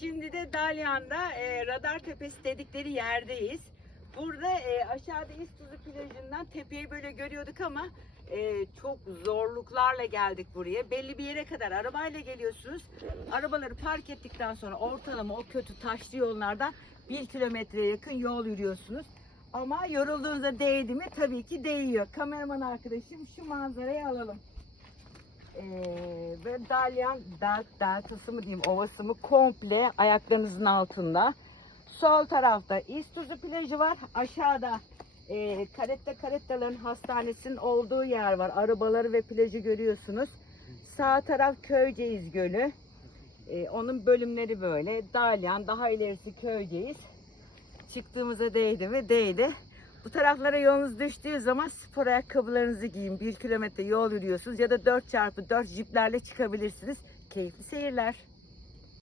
Şimdi de Dalyan'da e, Radar Tepesi dedikleri yerdeyiz. Burada e, aşağıda İztuzu plajından tepeyi böyle görüyorduk ama e, çok zorluklarla geldik buraya. Belli bir yere kadar arabayla geliyorsunuz. Arabaları park ettikten sonra ortalama o kötü taşlı yollardan bir kilometreye yakın yol yürüyorsunuz. Ama yorulduğunuzda değdi mi? Tabii ki değiyor. Kameraman arkadaşım şu manzarayı alalım. Ee, ve Dalyan del- deltası mı diyeyim ovası mı komple ayaklarınızın altında. Sol tarafta İztuzu plajı var. Aşağıda e, Karetta Karettaların hastanesinin olduğu yer var. Arabaları ve plajı görüyorsunuz. Sağ taraf Köyceğiz Gölü. E, onun bölümleri böyle. Dalyan daha ilerisi Köyceğiz. Çıktığımıza değdi mi? Değdi. Bu taraflara yolunuz düştüğü zaman spor ayakkabılarınızı giyin. Bir kilometre yol yürüyorsunuz ya da 4x4 jiplerle çıkabilirsiniz. Keyifli seyirler.